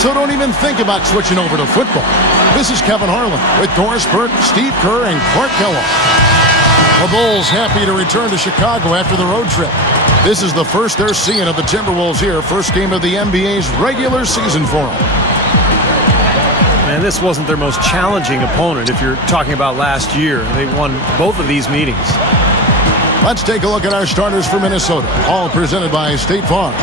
So don't even think about switching over to football. This is Kevin Harlan with Doris Burke, Steve Kerr, and Clark Kellogg. The Bulls happy to return to Chicago after the road trip. This is the first they're seeing of the Timberwolves here. First game of the NBA's regular season for them. And this wasn't their most challenging opponent if you're talking about last year. They won both of these meetings. Let's take a look at our starters for Minnesota. All presented by State Farm.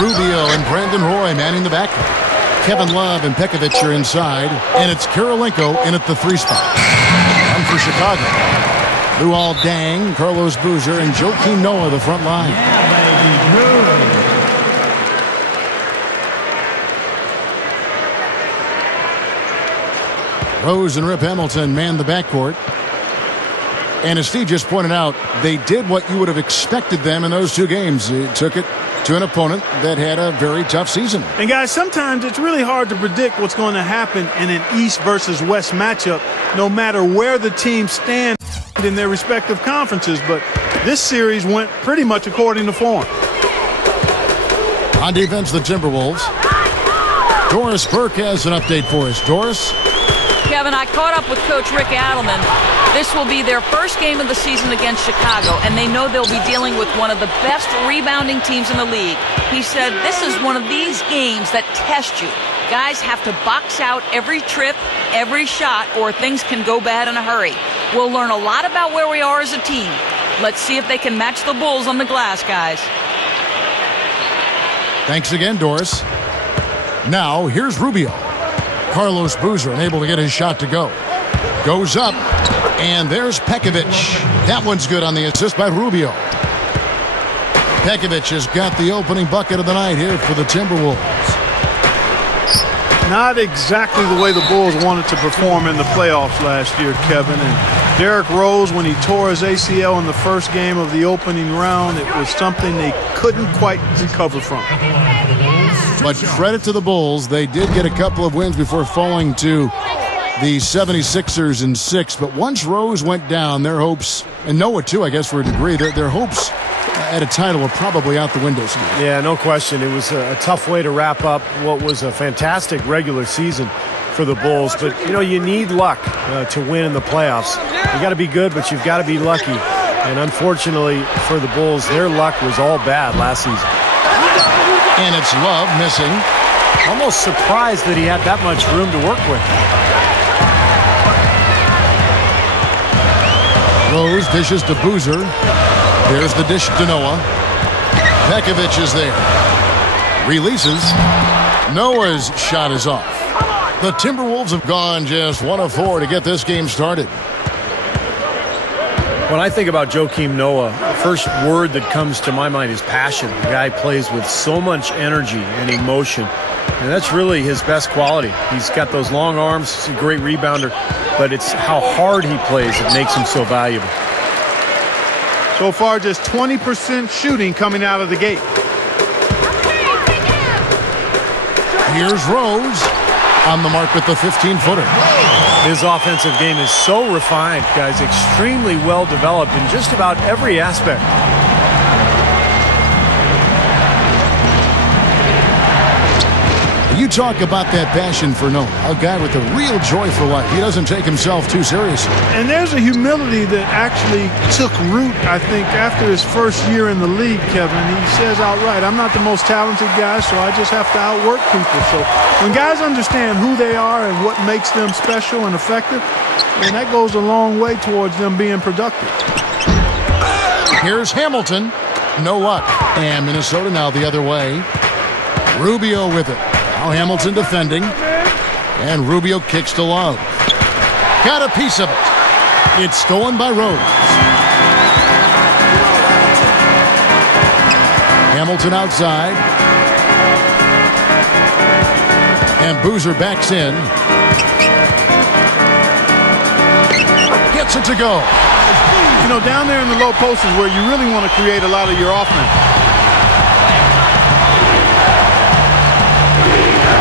Rubio and Brandon Roy manning the backcourt. Kevin Love and Pekovic are inside. And it's Kirilenko in at the 3 spot. One for Chicago. Luol Deng, Carlos Boozer, and Joakim Noah the front line. Rose and Rip Hamilton man the backcourt. And as Steve just pointed out, they did what you would have expected them in those 2 games. They took it to an opponent that had a very tough season. And guys, sometimes it's really hard to predict what's going to happen in an East versus West matchup, no matter where the teams stand in their respective conferences. But this series went pretty much according to form. On defense, the Timberwolves. Doris Burke has an update for us. Doris? Kevin, I caught up with Coach Rick Adelman. This will be their first game of the season against Chicago, and they know they'll be dealing with one of the best rebounding teams in the league. He said this is one of these games that test you. Guys have to box out every trip, every shot, or things can go bad in a hurry. We'll learn a lot about where we are as a team. Let's see if they can match the Bulls on the glass, guys. Thanks again, Doris. Now, here's Rubio. Carlos Boozer unable to get his shot to go. Goes up, and there's Pekovic. That one's good on the assist by Rubio. Pekovic has got the opening bucket of the night here for the Timberwolves. Not exactly the way the Bulls wanted to perform in the playoffs last year, Kevin. And Derrick Rose, when he tore his ACL in the first game of the opening round, it was something they couldn't quite recover from. But credit to the Bulls. They did get a couple of wins before falling to the 76ers in 6. But once Rose went down, their hopes, and Noah too, I guess, for a degree, their hopes at a title were probably out the window. Yeah, no question. It was a tough way to wrap up what was a fantastic regular season for the Bulls. But, you know, you need luck to win in the playoffs. You got to be good, but you've got to be lucky. And unfortunately for the Bulls, their luck was all bad last season. And it's Love missing. Almost surprised that he had that much room to work with. Rose dishes to Boozer. There's the dish to Noah. Pekovic is there. Releases. Noah's shot is off. The Timberwolves have gone just 1 of 4 to get this game started. When I think about Joakim Noah, the first word that comes to my mind is passion. The guy plays with so much energy and emotion, and that's really his best quality. He's got those long arms, he's a great rebounder, but it's how hard he plays that makes him so valuable. So far, just 20% shooting coming out of the gate. Here's Rose on the mark with the 15-footer. His offensive game is so refined, guys, extremely well developed in just about every aspect. You talk about that passion for Noah, a guy with a real joy for life. He doesn't take himself too seriously. And there's a humility that actually took root, I think, after his first year in the league, Kevin. He says outright, I'm not the most talented guy, so I just have to outwork people. So when guys understand who they are and what makes them special and effective, and that goes a long way towards them being productive. Here's Hamilton. No luck. And Minnesota now the other way. Rubio with it. Now Hamilton defending. And Rubio kicks to Love. Got a piece of it. It's stolen by Rose. Hamilton outside. And Boozer backs in. Gets it to go. You know, down there in the low post is where you really want to create a lot of your offense.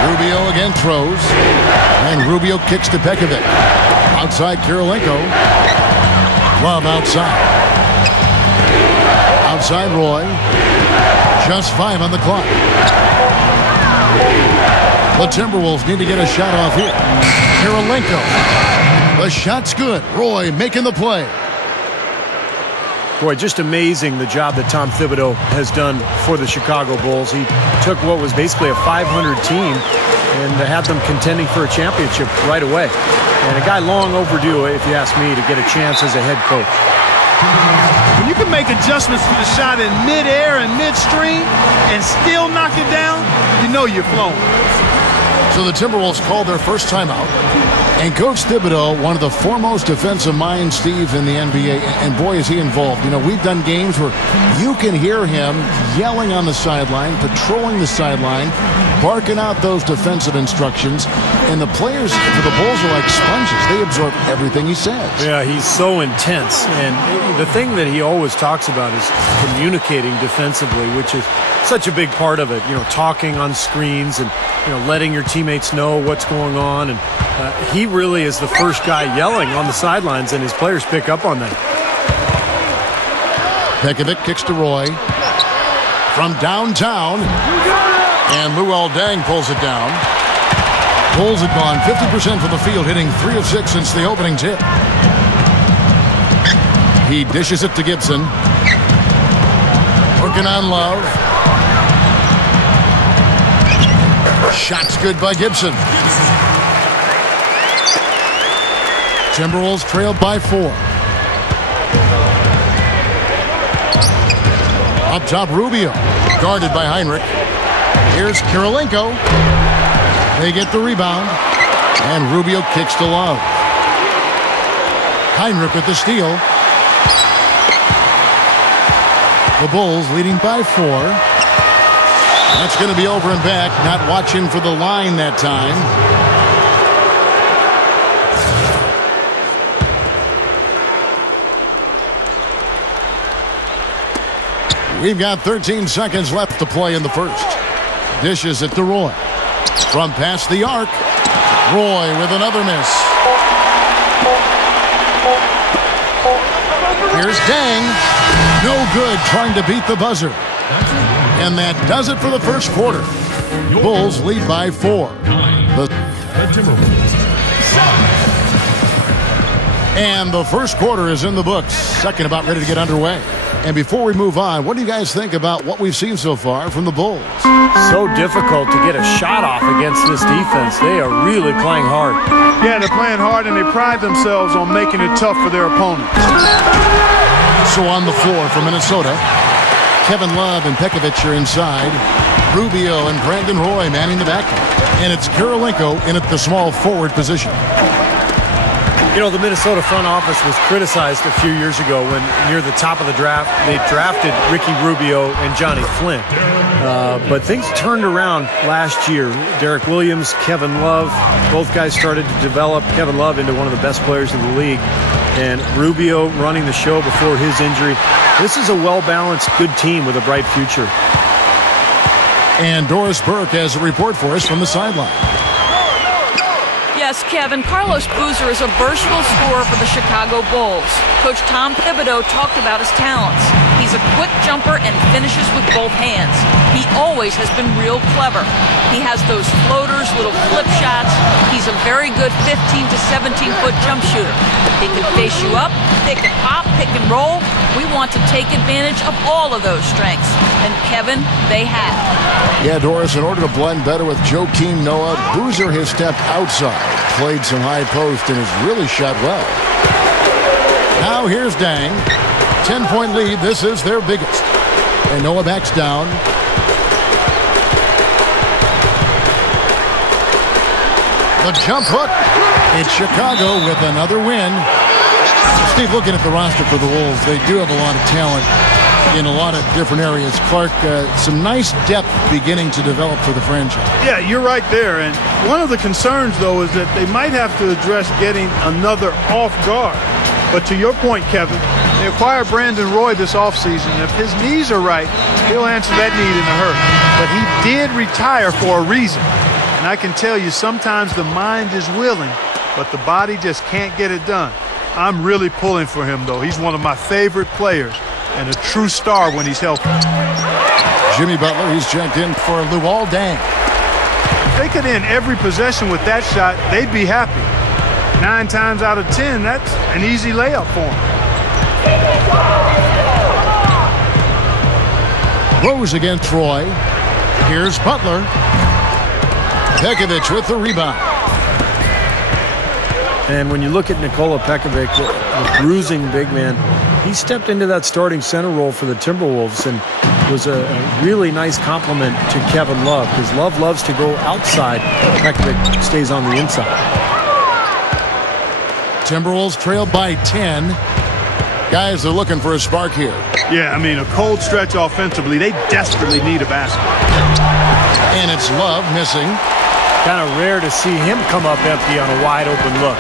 Rubio again throws. And Rubio kicks to Pekovic. Outside Kirilenko. Love outside. Outside Roy. Just 5 on the clock. The Timberwolves need to get a shot off here. Kirilenko. The shot's good. Roy making the play. Boy, just amazing the job that Tom Thibodeau has done for the Chicago Bulls. He took what was basically a 500 team and had them contending for a championship right away. And a guy long overdue, if you ask me, to get a chance as a head coach. When you can make adjustments to the shot in midair and midstream and still knock it down, you know you're flowing. So the Timberwolves called their first timeout. And Coach Thibodeau, one of the foremost defensive minds, Steve, in the NBA, and boy, is he involved. You know, we've done games where you can hear him yelling on the sideline, patrolling the sideline, barking out those defensive instructions, and the players for the Bulls are like sponges. They absorb everything he says. Yeah, he's so intense, and the thing that he always talks about is communicating defensively, which is such a big part of it. You know, talking on screens and, you know, letting your teammates know what's going on, and he really is the first guy yelling on the sidelines, and his players pick up on that. Pekovic kicks to Roy from downtown, and Luol Deng pulls it down. Bulls have gone 50% from the field, hitting 3 of 6 since the opening tip. He dishes it to Gibson. Working on Love. Shot's good by Gibson. Timberwolves trailed by 4. Up top, Rubio. Guarded by Heinrich. Here's Kirilenko. They get the rebound. And Rubio kicks to Love. Heinrich with the steal. The Bulls leading by 4. That's going to be over and back. Not watching for the line that time. We've got 13 seconds left to play in the first. Dishes it to Roy. From past the arc. Roy with another miss. Here's Deng. No good, trying to beat the buzzer. And that does it for the first quarter. Bulls lead by 4. And the first quarter is in the books. Second about ready to get underway. And before we move on, what do you guys think about what we've seen so far from the Bulls? So difficult to get a shot off against this defense. They are really playing hard. Yeah, they're playing hard, and they pride themselves on making it tough for their opponents. So on the floor for Minnesota, Kevin Love and Pekovic are inside. Rubio and Brandon Roy manning the backcourt. And it's Kirilenko in at the small forward position. You know, the Minnesota front office was criticized a few years ago when near the top of the draft, they drafted Ricky Rubio and Johnny Flynn. But things turned around last year. Derek Williams, Kevin Love, both guys started to develop Kevin Love into one of the best players in the league. And Rubio running the show before his injury. This is a well-balanced, good team with a bright future. And Doris Burke has a report for us from the sideline. Yes, Kevin, Carlos Boozer is a versatile scorer for the Chicago Bulls. Coach Tom Thibodeau talked about his talents. He's a quick jumper and finishes with both hands. He always has been real clever. He has those floaters, little flip shots. He's a very good 15 to 17-foot jump shooter. He can face you up, pick and pop, pick and roll. We want to take advantage of all of those strengths. And Kevin, they have. Yeah, Doris, in order to blend better with Joakim Noah, Boozer has stepped outside, played some high post, and has really shot well. Now here's Deng. 10-point lead. This is their biggest. And Noah backs down. The jump hook. It's Chicago with another win. Steve, looking at the roster for the Wolves, they do have a lot of talent in a lot of different areas. Clark, some nice depth beginning to develop for the franchise. Yeah, you're right there. And one of the concerns, though, is that they might have to address getting another off guard. But to your point, Kevin, they acquired Brandon Roy this offseason. If his knees are right, he'll answer that need in a hurry. But he did retire for a reason. And I can tell you, sometimes the mind is willing, but the body just can't get it done. I'm really pulling for him, though. He's one of my favorite players and a true star when he's healthy. Jimmy Butler, he's checked in for Luol Deng. If they they could end every possession with that shot, they'd be happy. 9 times out of 10, that's an easy layup for them. Rose against Roy. Here's Butler. Pekovic with the rebound. And when you look at Nikola Pekovic, the bruising big man, he stepped into that starting center role for the Timberwolves and was a really nice compliment to Kevin Love, because Love loves to go outside. Pekovic stays on the inside. Timberwolves trail by 10. Guys are looking for a spark here. Yeah, I mean, a cold stretch offensively. They desperately need a basket. And it's Love missing. Kind of rare to see him come up empty on a wide open look.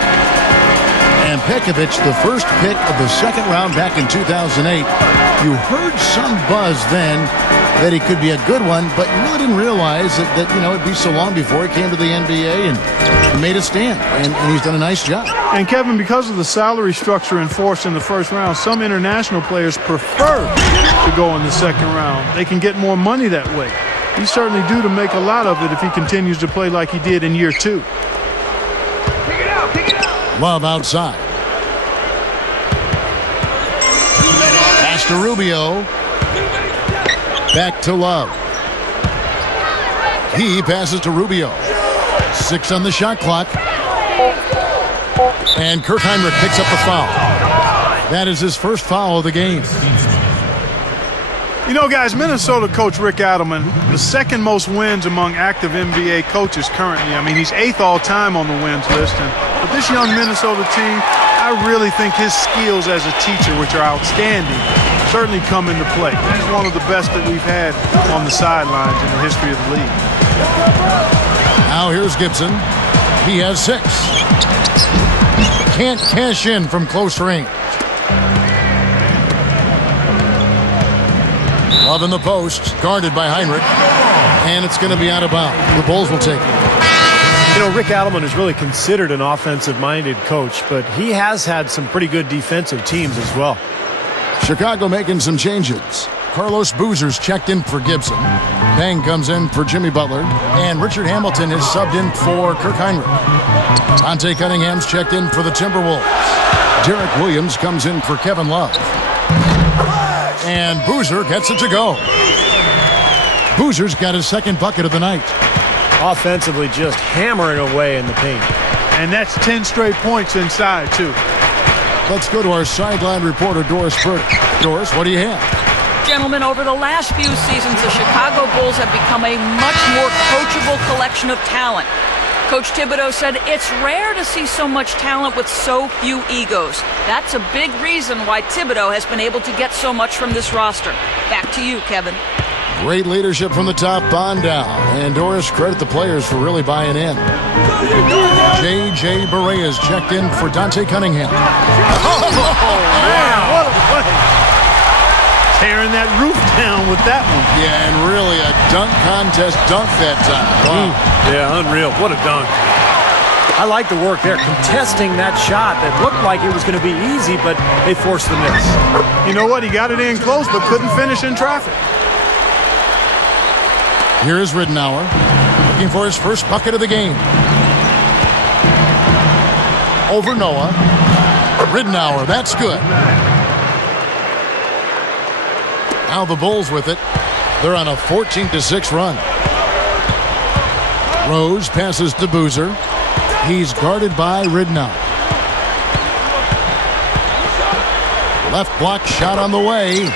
And Pekovic, the first pick of the second round back in 2008. You heard some buzz then that he could be a good one, but you really didn't realize that it'd be so long before he came to the NBA and made a stand. And he's done a nice job. And Kevin, because of the salary structure enforced in the first round, some international players prefer to go in the second round. They can get more money that way. He's certainly due to make a lot of it if he continues to play like he did in year 2. Love outside. Pass to Rubio. Back to Love. He passes to Rubio. 6 on the shot clock. And Kirk Hinrich picks up the foul. That is his first foul of the game. You know, guys, Minnesota coach Rick Adelman, the second most wins among active NBA coaches currently. I mean, he's 8th all-time on the wins list. But this young Minnesota team, I really think his skills as a teacher, which are outstanding, certainly come into play. He's one of the best that we've had on the sidelines in the history of the league. Now here's Gibson. He has 6. Can't cash in from close range. Love in the post, guarded by Hinrich, and it's going to be out of bounds. The Bulls will take it. You know, Rick Adelman is really considered an offensive-minded coach, but he has had some pretty good defensive teams as well. Chicago making some changes. Carlos Boozer's checked in for Gibson. Bang comes in for Jimmy Butler, and Richard Hamilton is subbed in for Kirk Hinrich. Dante Cunningham's checked in for the Timberwolves. Derek Williams comes in for Kevin Love. And Boozer gets it to go. Boozer's got his second bucket of the night. Offensively, just hammering away in the paint. And that's 10 straight points inside, too. Let's go to our sideline reporter, Doris Burke. Doris, what do you have? Gentlemen, over the last few seasons, the Chicago Bulls have become a much more coachable collection of talent. Coach Thibodeau said it's rare to see so much talent with so few egos. That's a big reason why Thibodeau has been able to get so much from this roster. Back to you, Kevin. Great leadership from the top on down. And Doris, credit the players for really buying in. J.J. Barea is checked in for Dante Cunningham. Oh, man, what a play. Tearing that roof down with that one. Yeah, and really a dunk contest dunk that time. Wow. Yeah, unreal. What a dunk. I like the work there, contesting that shot that looked like it was going to be easy, but they forced the miss. You know what? He got it in close, but couldn't finish in traffic. Here is Ridenour, looking for his first bucket of the game. Over Noah. Ridenour, that's good. Now the Bulls with it. They're on a 14-6 run. Rose passes to Boozer. He's guarded by Ridenour. Left block shot on the way.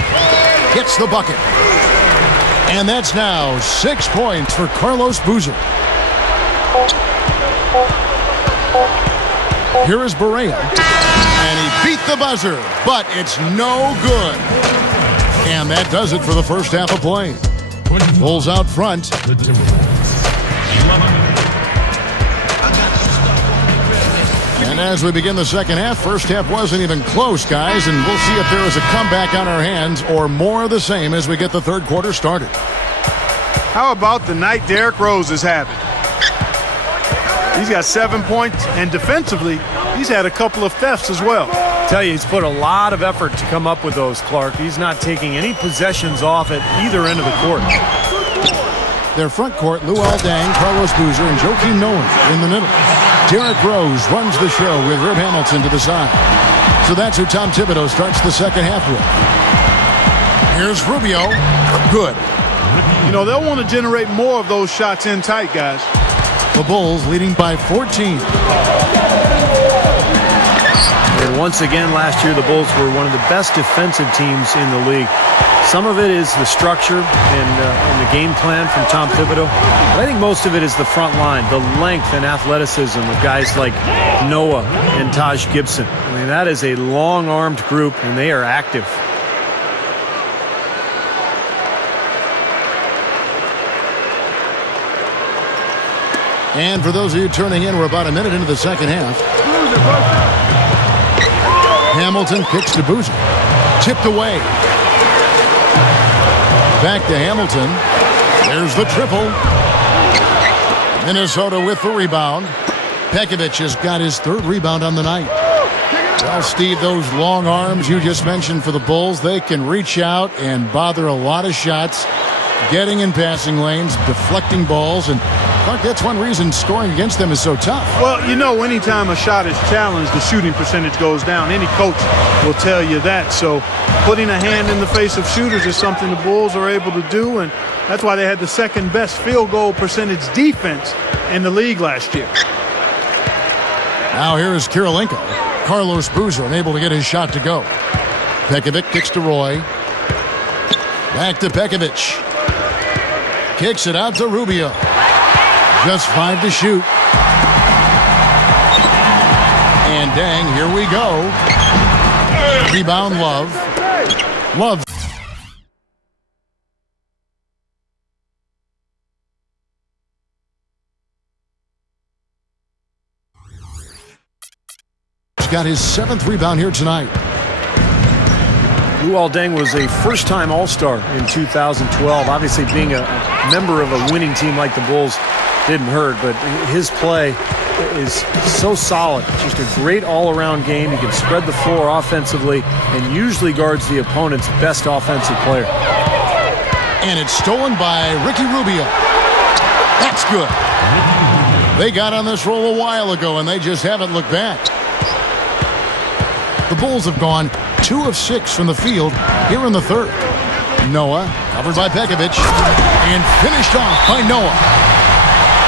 Gets the bucket. And that's now 6 points for Carlos Boozer. Here is Barea. And he beat the buzzer, but it's no good. And that does it for the first half of play. Bulls out front. And as we begin the second half, first half wasn't even close, guys, and we'll see if there is a comeback on our hands or more of the same as we get the third quarter started. How about the night Derrick Rose is having? He's got 7 points, and defensively, he's had a couple of thefts as well. I tell you, he's put a lot of effort to come up with those, Clark. He's not taking any possessions off at either end of the court. Their front court, Luol Deng, Carlos Boozer, and Joakim Noah in the middle. Derrick Rose runs the show with Rip Hamilton to the side. So that's who Tom Thibodeau starts the second half with. Here's Rubio. Good. You know, they'll want to generate more of those shots in tight, guys. The Bulls leading by 14. And once again, last year, the Bulls were one of the best defensive teams in the league. Some of it is the structure and the game plan from Tom Thibodeau. But I think most of it is the front line, the length and athleticism of guys like Noah and Taj Gibson. I mean, that is a long-armed group, and they are active. And for those of you turning in, we're about a minute into the second half. Hamilton kicks to Boozer. Tipped away. Back to Hamilton. There's the triple. Minnesota with the rebound. Pekovic has got his third rebound on the night. Well, Steve, those long arms you just mentioned for the Bulls, they can reach out and bother a lot of shots, getting in passing lanes, deflecting balls, and that's one reason scoring against them is so tough. Well, you know, anytime a shot is challenged, the shooting percentage goes down. Any coach will tell you that. So putting a hand in the face of shooters is something the Bulls are able to do, and that's why they had the second best field goal percentage defense in the league last year. Now here is Kirilenko. Carlos Boozer unable to get his shot to go. Pekovic kicks to Roy. Back to Pekovic. Kicks it out to Rubio. Just 5 to shoot. And dang, here we go. Rebound, Love. Love. He's got his 7th rebound here tonight. Luol Deng was a first-time All-Star in 2012. Obviously, being a member of a winning team like the Bulls didn't hurt, but his play is so solid. Just a great all-around game. He can spread the floor offensively and usually guards the opponent's best offensive player. And it's stolen by Ricky Rubio. That's good. They got on this roll a while ago, and they just haven't looked back. The Bulls have gone 2 of 6 from the field here in the third. Noah covered by Pekovic and finished off by Noah.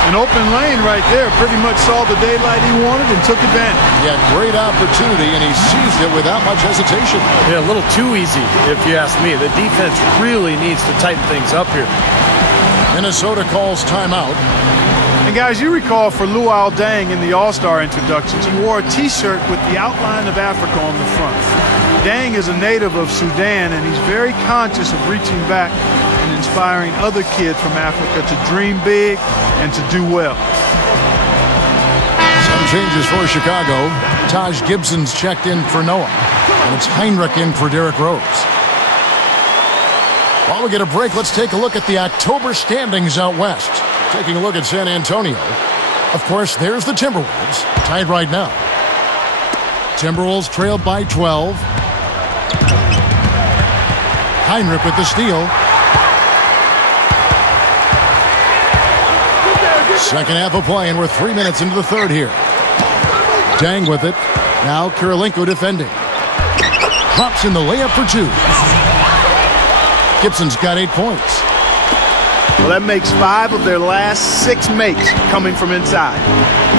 An open lane right there. Pretty much saw the daylight he wanted and took advantage. Yeah, great opportunity, and he seized it without much hesitation. Yeah, a little too easy, if you ask me. The defense really needs to tighten things up here. Minnesota calls timeout. And guys, you recall for Luol Deng in the All-Star introductions, he wore a T-shirt with the outline of Africa on the front. Deng is a native of Sudan, and he's very conscious of reaching back and inspiring other kids from Africa to dream big and to do well. Some changes for Chicago. Taj Gibson's checked in for Noah, and it's Heinrich in for Derrick Rose. While we get a break, let's take a look at the October standings out west. Taking a look at San Antonio. Of course, there's the Timberwolves, tied right now. Timberwolves trailed by 12. Heinrich with the steal. Second half of play, and we're 3 minutes into the third here. Deng with it. Now Kirilenko defending. Drops in the layup for 2. Gibson's got 8 points. Well, that makes 5 of their last 6 makes coming from inside.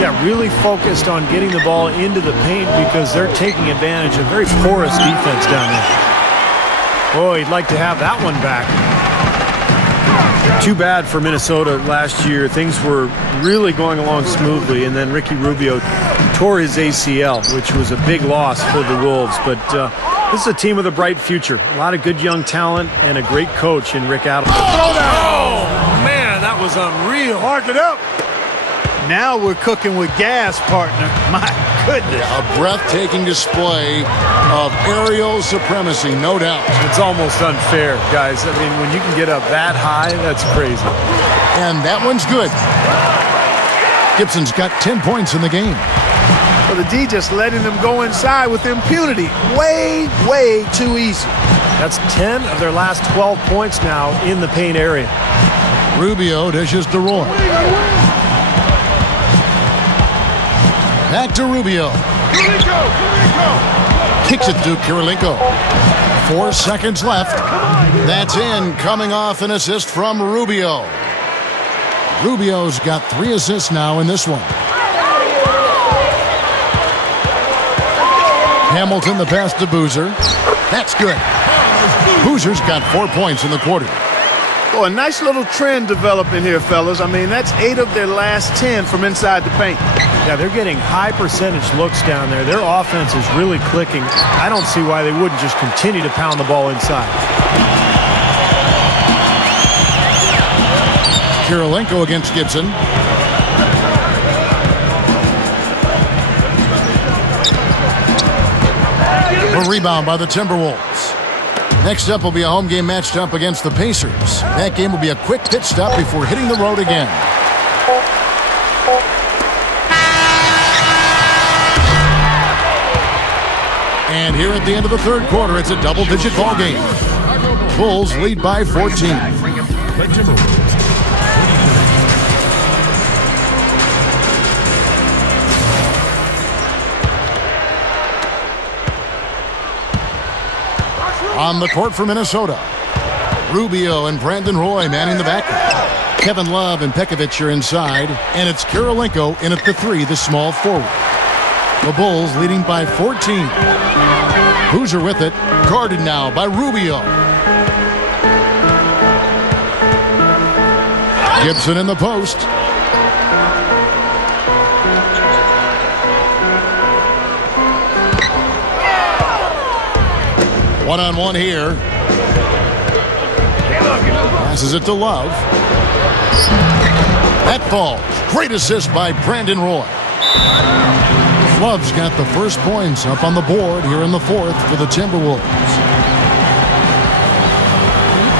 Yeah, really focused on getting the ball into the paint because they're taking advantage of very porous defense down there. Boy, he'd like to have that one back. Too bad for Minnesota last year. Things were really going along smoothly, and then Ricky Rubio tore his ACL, which was a big loss for the Wolves. But this is a team with a bright future. A lot of good young talent and a great coach in Rick Adelman. Oh, man, that was unreal. Mark it up. Now we're cooking with gas, partner. My goodness. A breathtaking display of aerial supremacy, no doubt. It's almost unfair, guys. I mean, when you can get up that high, that's crazy. And that one's good. Gibson's got 10 points in the game. Well, the D just letting them go inside with impunity. Way, way too easy. That's 10 of their last 12 points now in the paint area. Rubio dishes to Roy. Back to Rubio. Kicks it to Kirilenko. 4 seconds left. That's in, coming off an assist from Rubio. Rubio's got 3 assists now in this one. Hamilton the pass to Boozer. That's good. Boozer's got 4 points in the quarter. Oh, a nice little trend developing here, fellas. I mean, that's 8 of their last 10 from inside the paint. Yeah, they're getting high percentage looks down there. Their offense is really clicking. I don't see why they wouldn't just continue to pound the ball inside. Kirilenko against Gibson. A rebound by the Timberwolves. Next up will be a home game matched up against the Pacers. That game will be a quick pit stop before hitting the road again. And here at the end of the third quarter, it's a double-digit ball game. Bulls lead by 14. On the court for Minnesota, Rubio and Brandon Roy manning the backcourt. Kevin Love and Pekovic are inside, and it's Kirilenko in at the 3, the small forward. The Bulls leading by 14. Boozer with it, guarded now by Rubio. Gibson in the post. One-on-one here. Passes it to Love. That falls. Great assist by Brandon Roy. Love's got the first points up on the board here in the fourth for the Timberwolves.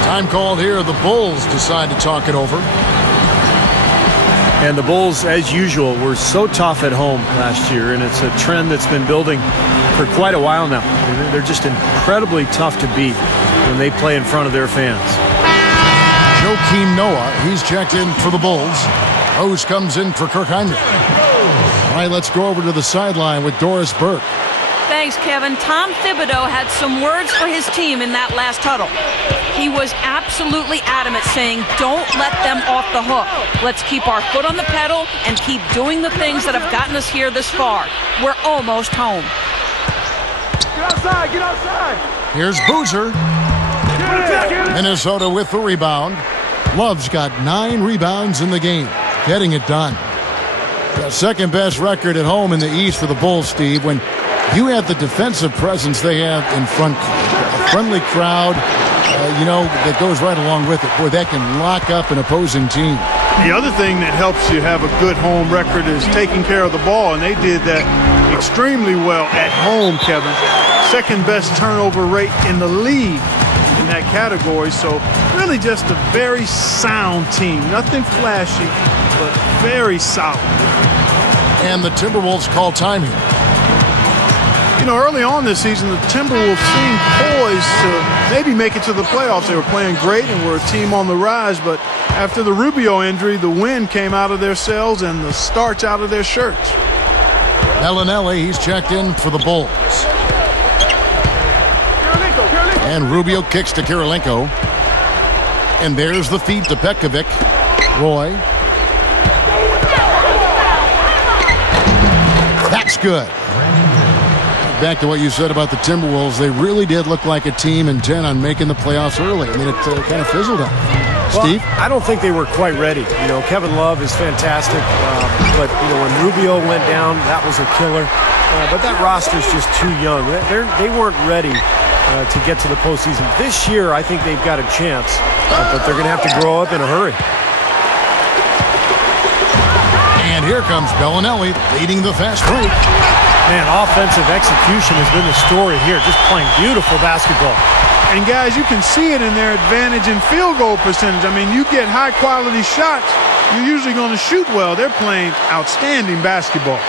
Time called here. The Bulls decide to talk it over. And the Bulls, as usual, were so tough at home last year, and it's a trend that's been building for quite a while now. They're just incredibly tough to beat when they play in front of their fans. Joakim Noah, he's checked in for the Bulls. Rose comes in for Kirk Heinrich. All right, let's go over to the sideline with Doris Burke. Thanks, Kevin. Tom Thibodeau had some words for his team in that last huddle. He was absolutely adamant, saying, don't let them off the hook. Let's keep our foot on the pedal and keep doing the things that have gotten us here this far. We're almost home. Get outside, get outside. Here's Boozer. Minnesota with the rebound. Love's got 9 rebounds in the game, getting it done. The second best record at home in the East for the Bulls, Steve. When you have the defensive presence they have in front, a friendly crowd, that goes right along with it. Boy, that can lock up an opposing team. The other thing that helps you have a good home record is taking care of the ball, and they did that extremely well at home, Kevin. Second best turnover rate in the league in that category, so really just a very sound team. Nothing flashy, but very solid. And the Timberwolves call time here. You know, early on this season, the Timberwolves seemed poised to maybe make it to the playoffs. They were playing great and were a team on the rise, but after the Rubio injury, the wind came out of their sails and the starch out of their shirts. Bellinelli, he's checked in for the Bulls. And Rubio kicks to Kirilenko. And there's the feed to Pekovic. Roy. That's good. Back to what you said about the Timberwolves, they really did look like a team intent on making the playoffs early. I mean, it kind of fizzled out. Steve? Well, I don't think they were quite ready. You know, Kevin Love is fantastic, but when Rubio went down, that was a killer. But that roster's just too young. They weren't ready to get to the postseason. This year, I think they've got a chance, but they're going to have to grow up in a hurry. And here comes Bellinelli leading the fast break. Man, offensive execution has been the story here. Just playing beautiful basketball. And guys, you can see it in their advantage in field goal percentage. I mean, you get high quality shots, you're usually going to shoot well. They're playing outstanding basketball.